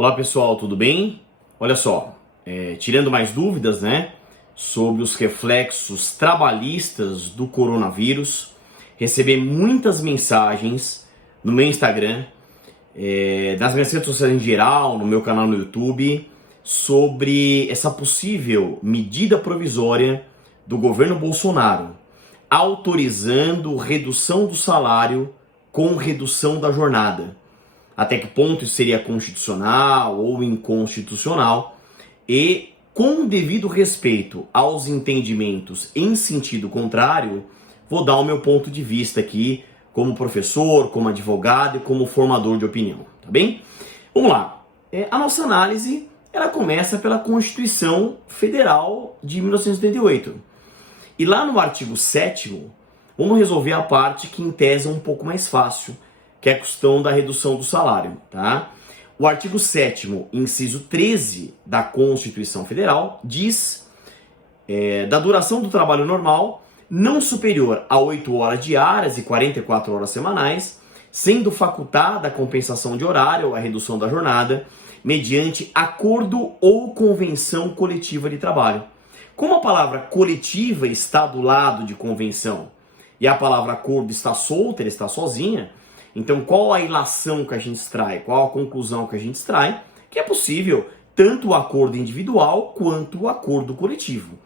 Olá pessoal, tudo bem? Olha só, tirando mais dúvidas, sobre os reflexos trabalhistas do coronavírus, recebi muitas mensagens no meu Instagram, nas minhas redes sociais em geral, no meu canal no YouTube, sobre essa possível medida provisória do governo Bolsonaro, autorizando redução do salário com redução da jornada. Até que ponto isso seria constitucional ou inconstitucional, e com devido respeito aos entendimentos em sentido contrário, vou dar o meu ponto de vista aqui como professor, como advogado e como formador de opinião, tá bem? Vamos lá. A nossa análise, ela começa pela Constituição Federal de 1988. E lá no artigo 7º, vamos resolver a parte que em tese é um pouco mais fácil, que é a questão da redução do salário, tá? O artigo 7º, inciso 13 da Constituição Federal, diz da duração do trabalho normal não superior a 8 horas diárias e 44 horas semanais, sendo facultada a compensação de horário ou a redução da jornada, mediante acordo ou convenção coletiva de trabalho. Como a palavra coletiva está do lado de convenção e a palavra acordo está solta, ela está sozinha, então qual a ilação que a gente extrai? Qual a conclusão que a gente extrai? Que é possível tanto o acordo individual quanto o acordo coletivo.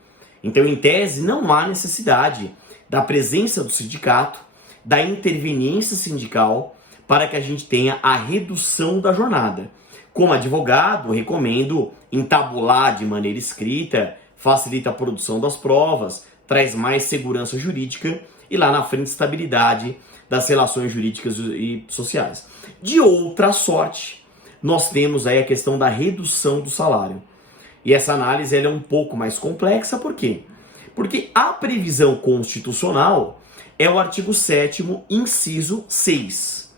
Então, em tese, não há necessidade da presença do sindicato, da interveniência sindical, para que a gente tenha a redução da jornada. Como advogado, recomendo entabular de maneira escrita, facilita a produção das provas, traz mais segurança jurídica e lá na frente estabilidade das relações jurídicas e sociais. De outra sorte, nós temos aí a questão da redução do salário. E essa análise ela é um pouco mais complexa, por quê? Porque a previsão constitucional é o artigo 7º, inciso 6.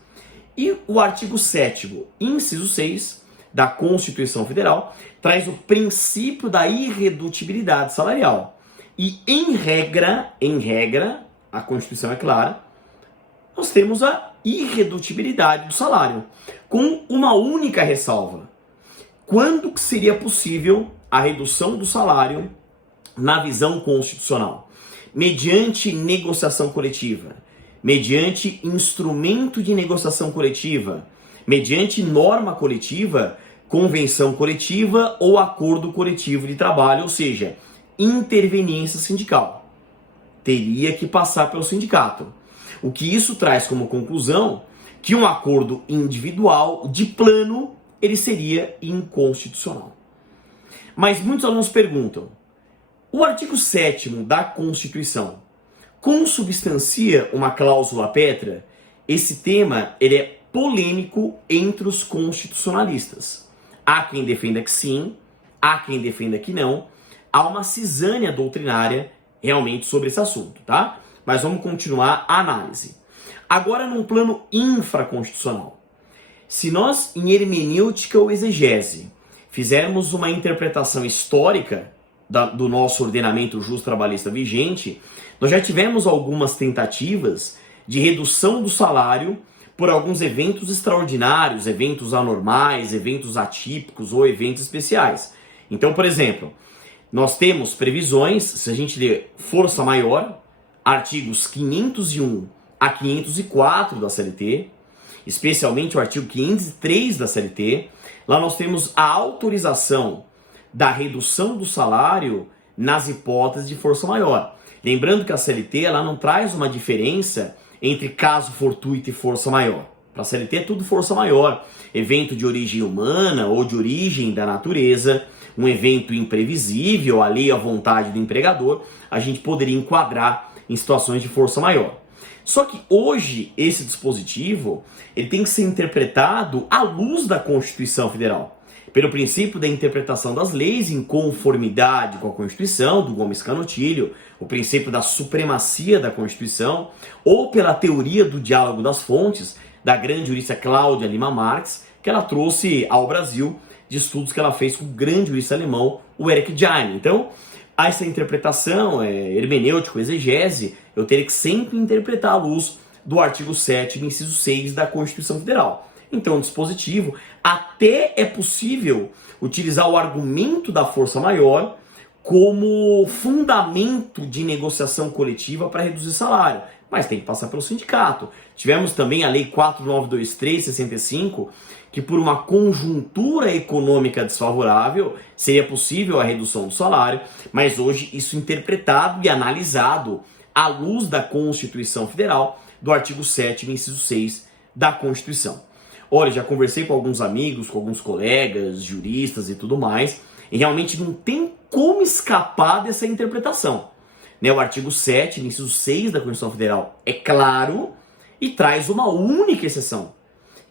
E o artigo 7º, inciso 6 da Constituição Federal traz o princípio da irredutibilidade salarial. E em regra, a Constituição é clara, nós temos a irredutibilidade do salário, com uma única ressalva. Quando seria possível a redução do salário na visão constitucional? Mediante negociação coletiva, mediante instrumento de negociação coletiva, mediante norma coletiva, convenção coletiva ou acordo coletivo de trabalho, ou seja, interveniência sindical. Teria que passar pelo sindicato. O que isso traz como conclusão que um acordo individual de plano ele seria inconstitucional. Mas muitos alunos perguntam: o artigo 7º da Constituição consubstancia uma cláusula pétrea? Esse tema ele é polêmico entre os constitucionalistas. Há quem defenda que sim, há quem defenda que não. Há uma cisânia doutrinária realmente sobre esse assunto, tá? Mas vamos continuar a análise. Agora, num plano infraconstitucional. Se nós, em hermenêutica ou exegese, fizermos uma interpretação histórica do nosso ordenamento justo trabalhista vigente, nós já tivemos algumas tentativas de redução do salário por alguns eventos extraordinários, eventos anormais, eventos atípicos ou eventos especiais. Então, por exemplo, nós temos previsões, se a gente ler força maior, artigos 501 a 504 da CLT, especialmente o artigo 503 da CLT, lá nós temos a autorização da redução do salário nas hipóteses de força maior. Lembrando que a CLT ela não traz uma diferença entre caso fortuito e força maior. Para a CLT é tudo força maior. Evento de origem humana ou de origem da natureza, um evento imprevisível, alheio à vontade do empregador, a gente poderia enquadrar em situações de força maior. Só que hoje esse dispositivo ele tem que ser interpretado à luz da Constituição Federal, pelo princípio da interpretação das leis em conformidade com a Constituição, do Gomes Canotilho, o princípio da supremacia da Constituição, ou pela teoria do diálogo das fontes, da grande jurista Cláudia Lima Marx, que ela trouxe ao Brasil de estudos que ela fez com o grande jurista alemão, o Erich Jaime. Então, essa interpretação, hermenêutico, exegese, eu teria que sempre interpretar à luz do artigo 7º, inciso 6 da Constituição Federal. Então, o dispositivo até é possível utilizar o argumento da força maior como fundamento de negociação coletiva para reduzir salário, mas tem que passar pelo sindicato. Tivemos também a Lei 4923/65, que por uma conjuntura econômica desfavorável seria possível a redução do salário, mas hoje isso interpretado e analisado à luz da Constituição Federal, do artigo 7º, inciso 6 da Constituição. Olha, já conversei com alguns amigos, com alguns colegas, juristas e tudo mais, e realmente não tem como escapar dessa interpretação. O artigo 7, inciso 6 da Constituição Federal é claro e traz uma única exceção,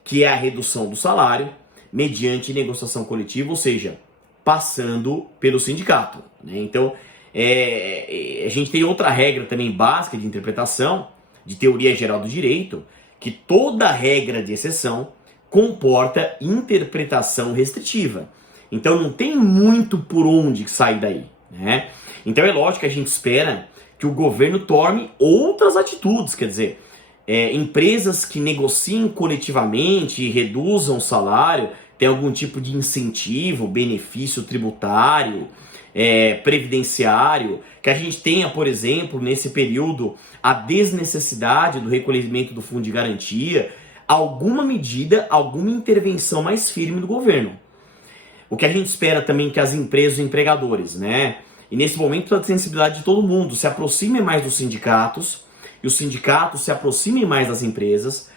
que é a redução do salário mediante negociação coletiva, ou seja, passando pelo sindicato. Então, a gente tem outra regra também básica de interpretação, de teoria geral do direito, que toda regra de exceção comporta interpretação restritiva. Então não tem muito por onde sair daí, né? Então é lógico que a gente espera que o governo tome outras atitudes, quer dizer, empresas que negociem coletivamente e reduzam o salário, tem algum tipo de incentivo, benefício tributário, previdenciário, que a gente tenha, por exemplo, nesse período, a desnecessidade do recolhimento do fundo de garantia, alguma medida, alguma intervenção mais firme do governo. O que a gente espera também que as empresas e empregadores, né? E nesse momento a sensibilidade de todo mundo se aproximem mais dos sindicatos e os sindicatos se aproximem mais das empresas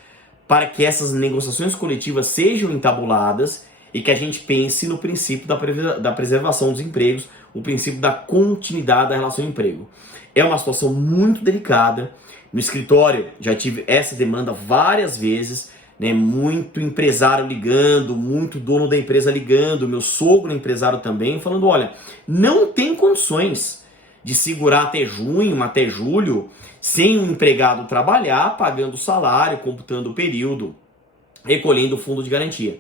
para que essas negociações coletivas sejam entabuladas e que a gente pense no princípio da preservação dos empregos, o princípio da continuidade da relação de emprego. É uma situação muito delicada. No escritório já tive essa demanda várias vezes, né? Muito empresário ligando, muito dono da empresa ligando, meu sogro empresário também, falando, olha, não tem condições de segurar até junho, até julho, sem um empregado trabalhar, pagando o salário, computando o período, recolhendo o fundo de garantia.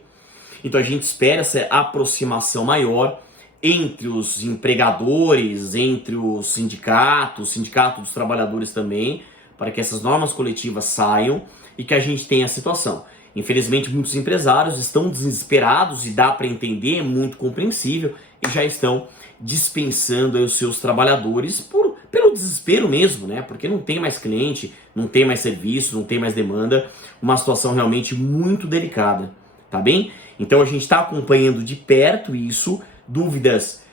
Então a gente espera essa aproximação maior entre os empregadores, entre os sindicatos, o sindicato dos trabalhadores também, para que essas normas coletivas saiam e que a gente tenha a situação. Infelizmente, muitos empresários estão desesperados e dá para entender, é muito compreensível, e já estão dispensando aí os seus trabalhadores pelo desespero mesmo, né? Porque não tem mais cliente, não tem mais serviço, não tem mais demanda, uma situação realmente muito delicada, tá bem? Então a gente está acompanhando de perto isso, dúvidas,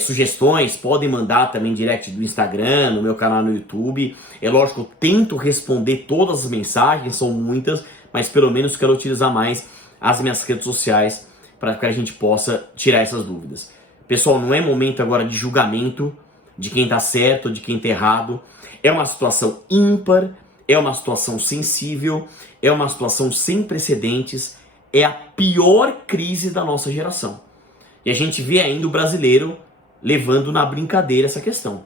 sugestões, podem mandar também direct do Instagram, no meu canal no YouTube. É lógico, eu tento responder todas as mensagens, são muitas, mas pelo menos quero utilizar mais as minhas redes sociais para que a gente possa tirar essas dúvidas. Pessoal, não é momento agora de julgamento de quem está certo ou de quem está errado. É uma situação ímpar, é uma situação sensível, é uma situação sem precedentes, é a pior crise da nossa geração. E a gente vê ainda o brasileiro levando na brincadeira essa questão.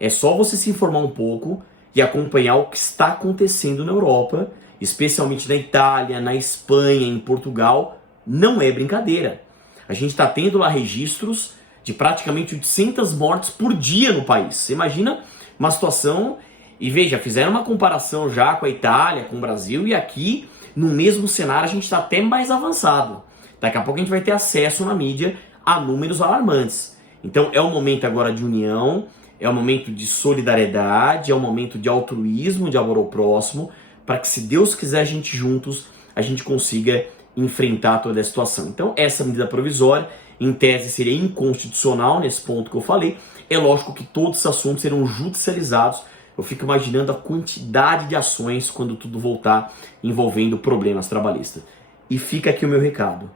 É só você se informar um pouco e acompanhar o que está acontecendo na Europa, especialmente na Itália, na Espanha, em Portugal. Não é brincadeira. A gente está tendo lá registros de praticamente 800 mortes por dia no país. Você imagina uma situação, e veja, fizeram uma comparação já com a Itália, com o Brasil, e aqui, no mesmo cenário, a gente está até mais avançado. Daqui a pouco a gente vai ter acesso na mídia a números alarmantes. Então é um momento agora de união, é um momento de solidariedade, é um momento de altruísmo, de amor ao próximo, para que, se Deus quiser, a gente juntos, a gente consiga enfrentar toda a situação. Então essa medida provisória, em tese, seria inconstitucional nesse ponto que eu falei. É lógico que todos esses assuntos serão judicializados. Eu fico imaginando a quantidade de ações quando tudo voltar envolvendo problemas trabalhistas. E fica aqui o meu recado.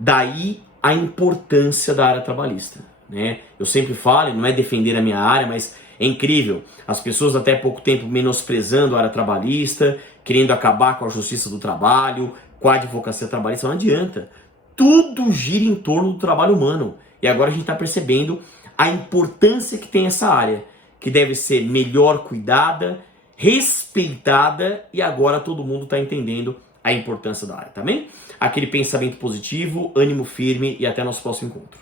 Daí a importância da área trabalhista, né? Eu sempre falo, não é defender a minha área, mas é incrível. As pessoas até pouco tempo menosprezando a área trabalhista, querendo acabar com a justiça do trabalho, com a advocacia trabalhista. Não adianta. Tudo gira em torno do trabalho humano. E agora a gente está percebendo a importância que tem essa área, que deve ser melhor cuidada, respeitada, e agora todo mundo está entendendo a importância da área, tá bem? Aquele pensamento positivo, ânimo firme e até nosso próximo encontro.